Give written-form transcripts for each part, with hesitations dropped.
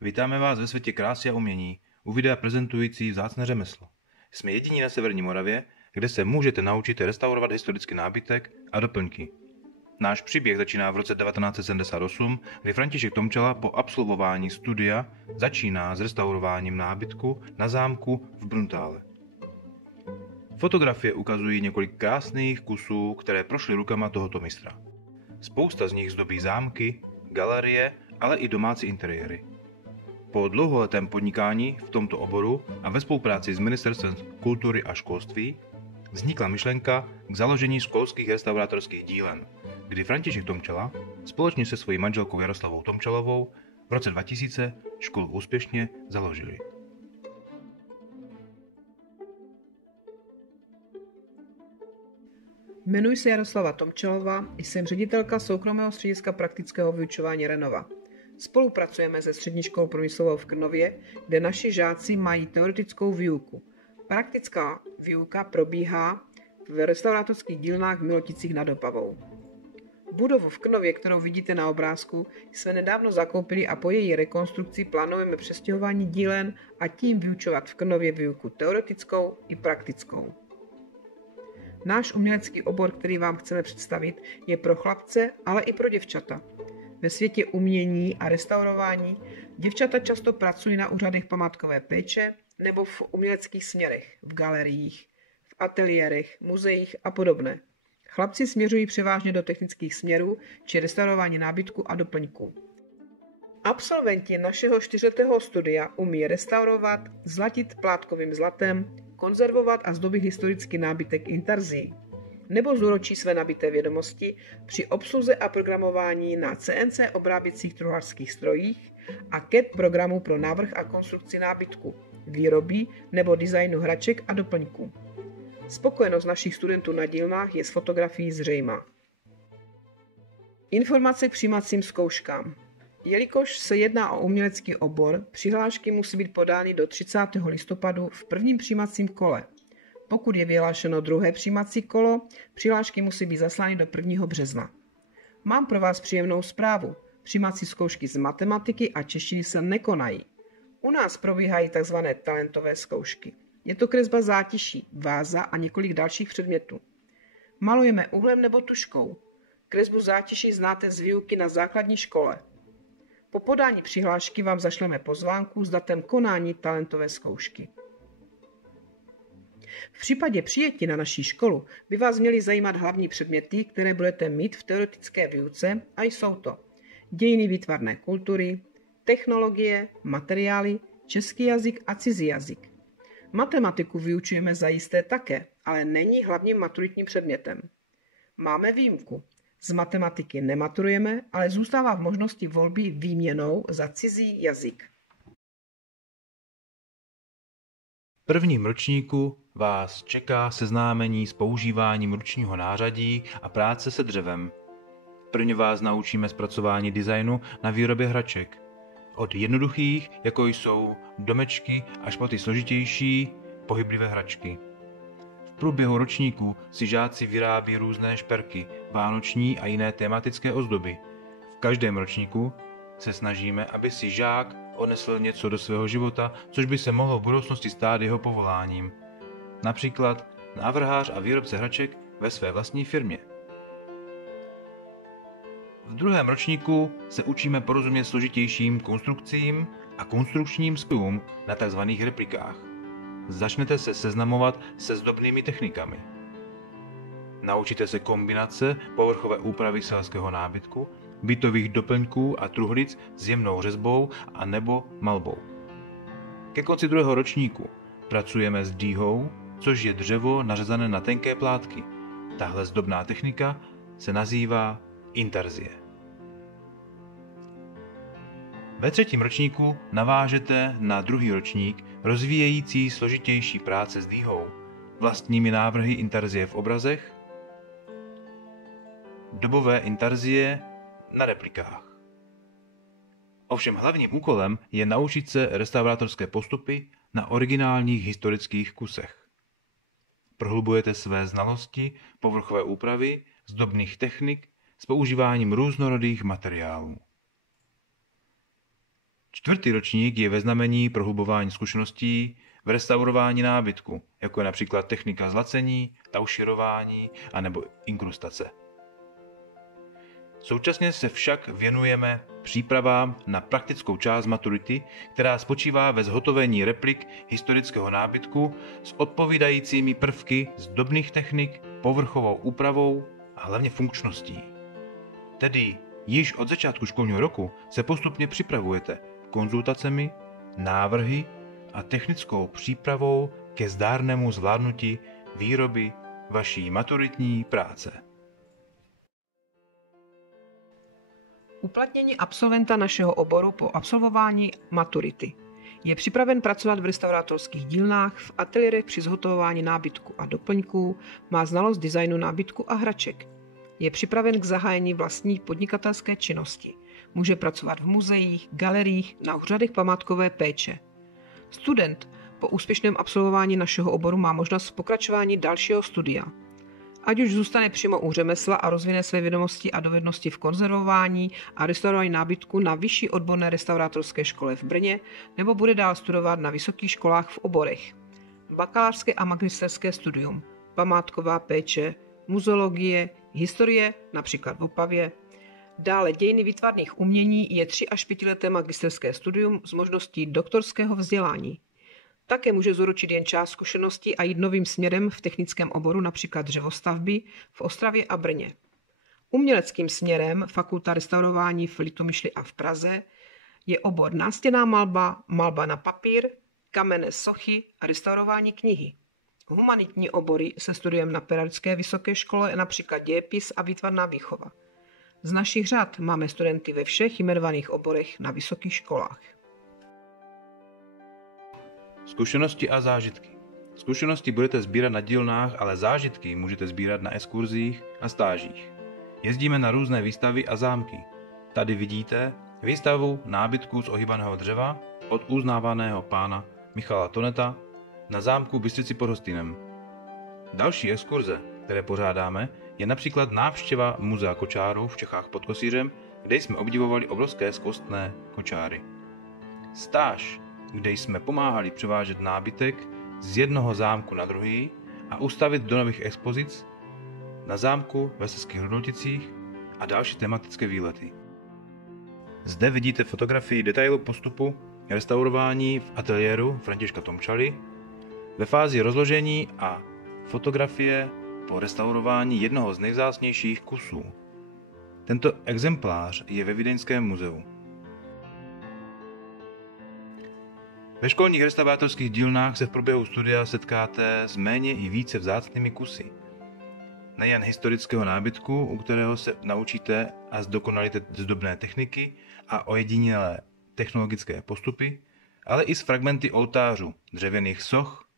Vítáme vás ve světě krásy a umění, u videa prezentující vzácné řemeslo. Jsme jediní na severní Moravě, kde se můžete naučit restaurovat historický nábytek a doplňky. Náš příběh začíná v roce 1978, kdy František Tomčala po absolvování studia začíná s restaurováním nábytku na zámku v Bruntále. Fotografie ukazují několik krásných kusů, které prošly rukama tohoto mistra. Spousta z nich zdobí zámky, galerie, ale i domácí interiéry. Po dlouholetém podnikání v tomto oboru a ve spolupráci s Ministerstvem kultury a školství vznikla myšlenka k založení školských restaurátorských dílen, kdy František Tomčala společně se svojí manželkou Jaroslavou Tomčalovou v roce 2000 školu úspěšně založili. Jmenuji se Jaroslava Tomčalová, jsem ředitelka soukromého střediska praktického vyučování Renova. Spolupracujeme se Střední školou průmyslovou v Krnově, kde naši žáci mají teoretickou výuku. Praktická výuka probíhá v restaurátorských dílnách v Miloticích nad Opavou. Budovu v Krnově, kterou vidíte na obrázku, jsme nedávno zakoupili a po její rekonstrukci plánujeme přestěhování dílen a tím vyučovat v Krnově výuku teoretickou i praktickou. Náš umělecký obor, který vám chceme představit, je pro chlapce, ale i pro děvčata. Ve světě umění a restaurování děvčata často pracují na úřadech památkové péče nebo v uměleckých směrech, v galeriích, v ateliérech, muzeích a podobné. Chlapci směřují převážně do technických směrů či restaurování nábytku a doplňků. Absolventi našeho 4letého studia umí restaurovat, zlatit plátkovým zlatem, konzervovat a zdobit historický nábytek intarzí, nebo zúročí své nabité vědomosti při obsluze a programování na CNC obráběcích truhlářských strojích a CAD programu pro návrh a konstrukci nábytku, výroby nebo designu hraček a doplňků. Spokojenost našich studentů na dílnách je s fotografií zřejmá. Informace k přijímacím zkouškám. Jelikož se jedná o umělecký obor, přihlášky musí být podány do 30. listopadu v prvním přijímacím kole. Pokud je vyhlášeno druhé přijímací kolo, přihlášky musí být zaslány do 1. března. Mám pro vás příjemnou zprávu. Přijímací zkoušky z matematiky a češtiny se nekonají. U nás probíhají tzv. Talentové zkoušky. Je to kresba zátiší, váza a několik dalších předmětů. Malujeme uhlem nebo tužkou. Kresbu zátiší znáte z výuky na základní škole. Po podání přihlášky vám zašleme pozvánku s datem konání talentové zkoušky. V případě přijetí na naší školu by vás měly zajímat hlavní předměty, které budete mít v teoretické výuce, a jsou to dějiny výtvarné kultury, technologie, materiály, český jazyk a cizí jazyk. Matematiku vyučujeme zajisté také, ale není hlavním maturitním předmětem. Máme výjimku. Z matematiky nematurujeme, ale zůstává v možnosti volby výměnou za cizí jazyk. V prvním ročníku vás čeká seznámení s používáním ručního nářadí a práce se dřevem. Prvně vás naučíme zpracování designu na výrobě hraček. Od jednoduchých, jako jsou domečky, až po ty složitější, pohyblivé hračky. V průběhu ročníku si žáci vyrábí různé šperky, vánoční a jiné tematické ozdoby. V každém ročníku se snažíme, aby si žák odnesl něco do svého života, což by se mohlo v budoucnosti stát jeho povoláním. Například návrhář a výrobce hraček ve své vlastní firmě. V druhém ročníku se učíme porozumět složitějším konstrukcím a konstrukčním spojům na tzv. Replikách. Začnete se seznamovat se zdobnými technikami. Naučíte se kombinace povrchové úpravy selského nábytku, bytových doplňků a truhlic s jemnou řezbou a nebo malbou. Ke konci druhého ročníku pracujeme s dýhou, což je dřevo nařezané na tenké plátky. Tahle zdobná technika se nazývá intarzie. Ve třetím ročníku navážete na druhý ročník rozvíjející složitější práce s dýhou, vlastními návrhy intarzie v obrazech, dobové intarzie na replikách. Ovšem hlavním úkolem je naučit se restaurátorské postupy na originálních historických kusech. Prohlubujete své znalosti povrchové úpravy, zdobných technik s používáním různorodých materiálů. 4. ročník je ve znamení prohlubování zkušeností v restaurování nábytku, jako je například technika zlacení, tauširování anebo inkrustace. Současně se však věnujeme přípravám na praktickou část maturity, která spočívá ve zhotovení replik historického nábytku s odpovídajícími prvky zdobných technik, povrchovou úpravou a hlavně funkčností. Tedy již od začátku školního roku se postupně připravujete konzultacemi, návrhy a technickou přípravou ke zdárnému zvládnutí výroby vaší maturitní práce. Uplatnění absolventa našeho oboru po absolvování maturity. Je připraven pracovat v restaurátorských dílnách, v ateliérech při zhotovování nábytku a doplňků, má znalost designu nábytku a hraček. Je připraven k zahájení vlastní podnikatelské činnosti. Může pracovat v muzeích, galeriích, na úřadech památkové péče. Student po úspěšném absolvování našeho oboru má možnost pokračování dalšího studia. Ať už zůstane přímo u řemesla a rozvine své vědomosti a dovednosti v konzervování a restaurování nábytku na vyšší odborné restaurátorské škole v Brně, nebo bude dál studovat na vysokých školách v oborech. Bakalářské a magisterské studium, památková péče, muzeologie, historie, například v Opavě. Dále dějiny výtvarných umění je 3 až 5leté magisterské studium s možností doktorského vzdělání. Také může zaručit jen část zkušeností a jít novým směrem v technickém oboru, například dřevostavby v Ostravě a Brně. Uměleckým směrem Fakulta restaurování v Litomyšli a v Praze je obor nástěnná malba, malba na papír, kamenné sochy a restaurování knihy. Humanitní obory se studiem na Pedagogické vysoké škole, například dějepis a výtvarná výchova. Z našich řad máme studenty ve všech jmenovaných oborech na vysokých školách. Zkušenosti a zážitky. Zkušenosti budete sbírat na dílnách, ale zážitky můžete sbírat na exkurzích a stážích. Jezdíme na různé výstavy a zámky. Tady vidíte výstavu nábytku z ohýbaného dřeva od uznávaného pána Michala Toneta na zámku Bystřici pod Hostýnem. Další exkurze, které pořádáme, je například návštěva muzea kočárů v Čechách pod Kosířem, kde jsme obdivovali obrovské skvostné kočáry. Stáž, kde jsme pomáhali převážet nábytek z jednoho zámku na druhý a ustavit do nových expozic na zámku ve Slezských Hrudnoticích a další tematické výlety. Zde vidíte fotografii detailu postupu restaurování v ateliéru Františka Tomčaly ve fázi rozložení a fotografie po restaurování jednoho z nejvzácnějších kusů. Tento exemplář je ve Vídeňském muzeu. Ve školních restaurátorských dílnách se v průběhu studia setkáte s méně i více vzácnými kusy. Nejen historického nábytku, u kterého se naučíte a zdokonalíte zdobné techniky a ojedinělé technologické postupy, ale i s fragmenty oltářů, dřevěných soch,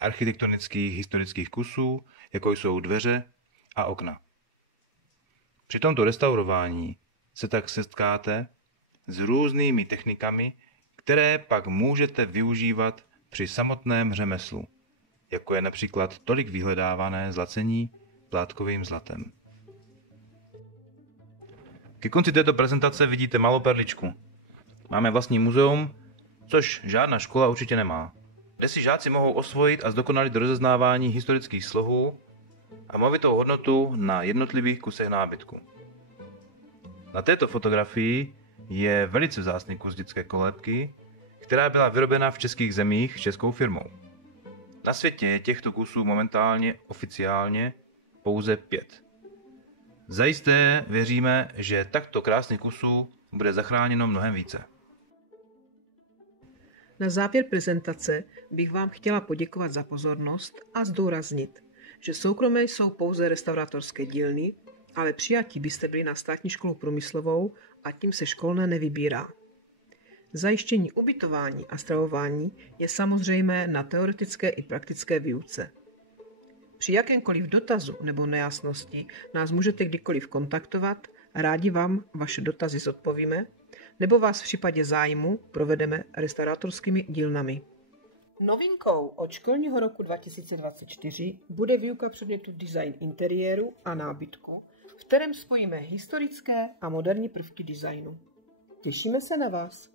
architektonických historických kusů, jako jsou dveře a okna. Při tomto restaurování se tak setkáte s různými technikami, které pak můžete využívat při samotném řemeslu, jako je například tolik vyhledávané zlacení plátkovým zlatem. Ke konci této prezentace vidíte malou perličku. Máme vlastní muzeum, což žádná škola určitě nemá, kde si žáci mohou osvojit a zdokonalit rozeznávání historických slohů a movitou hodnotu na jednotlivých kusech nábytku. Na této fotografii je velice vzácný kus dětské kolébky, která byla vyrobena v českých zemích českou firmou. Na světě je těchto kusů momentálně oficiálně pouze 5. Zajisté věříme, že takto krásných kusů bude zachráněno mnohem více. Na závěr prezentace bych vám chtěla poděkovat za pozornost a zdůraznit, že soukromé jsou pouze restaurátorské dílny, ale přijatí byste byli na státní školu průmyslovou a tím se školné nevybírá. Zajištění ubytování a stravování je samozřejmé na teoretické i praktické výuce. Při jakémkoliv dotazu nebo nejasnosti nás můžete kdykoliv kontaktovat, rádi vám vaše dotazy zodpovíme, nebo vás v případě zájmu provedeme restaurátorskými dílnami. Novinkou od školního roku 2024 bude výuka předmětu design interiéru a nábytku, v kterém spojíme historické a moderní prvky designu. Těšíme se na vás.